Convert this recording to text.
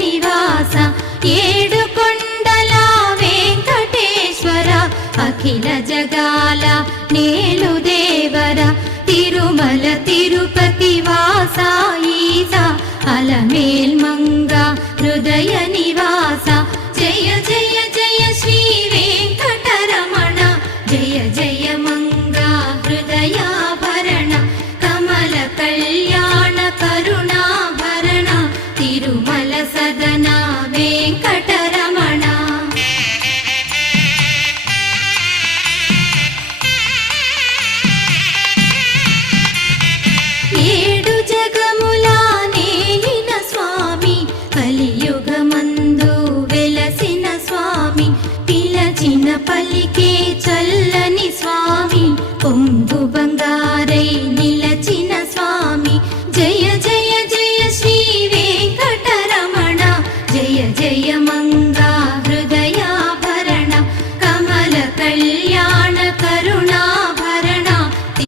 నివాస ఏడు కొండల వెంకటేశ్వర అఖిల జగాల నేలు దేవర తిరుమల తిరుపతి వాస ఈస అలమేల్ మంగ హృదయ నివాస జయ జయ జయ శ్రీ వెంకటరమణ జయ జయ మంగ హృదయాభరణ కమల కళ్యాణ కరుణాభరణ తిరుమల సదన వెంకటరమణ ఏడు జగముల నేలిన స్వామి కలియుగమందు వెలసిన స్వామి పిలచిన పలికే